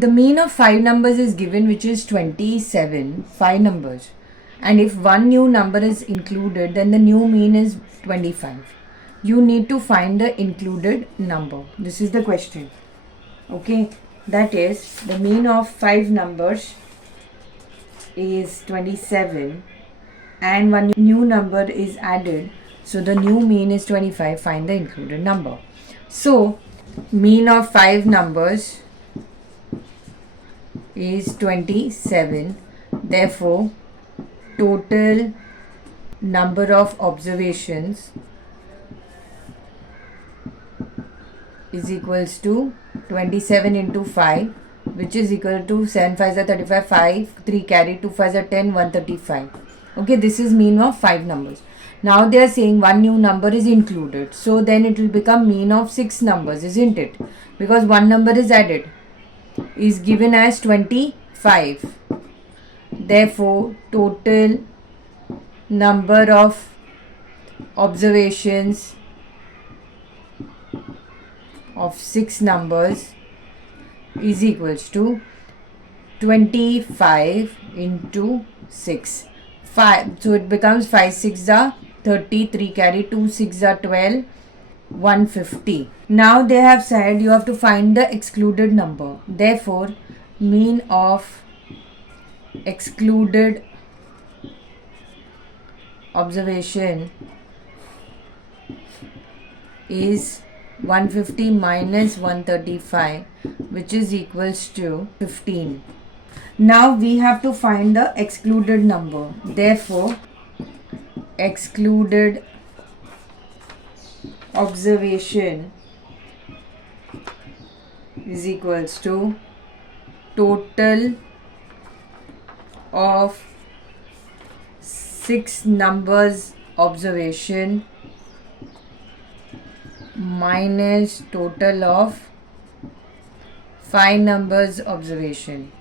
the mean of 5 numbers is given, which is 27, 5 numbers. And if one new number is included, then the new mean is 25. You need to find the included number. This is the question. Okay, that is the mean of 5 numbers is 27 and one new number is added. So the new mean is 25. Find the included number. So mean of 5 numbers is 27. Therefore, total number of observations is equals to 27 into 5, which is equal to 7 5s are 35, 5, 3 carry, 2 5s are 10, 135. Okay, this is mean of 5 numbers. Now they are saying one new number is included. So then it will become mean of 6 numbers, isn't it? Because one number is added, is given as 25. Therefore, total number of observations of 6 numbers is equals to 25 into 6. 5. So it becomes 5 6 are 30, 3 carry, 2 6 are 12, 150. Now they have said you have to find the excluded number. Therefore, mean of excluded observation is 150 minus 135, which is equals to 15. Now we have to find the excluded number. Therefore, excluded observation is equals to total of 6 numbers observation minus total of 5 numbers observation.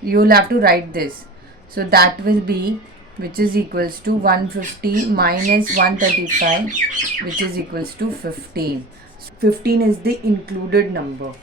You will have to write this. So that will be, which is equals to 150 minus 135, which is equals to 15. So 15 is the included number.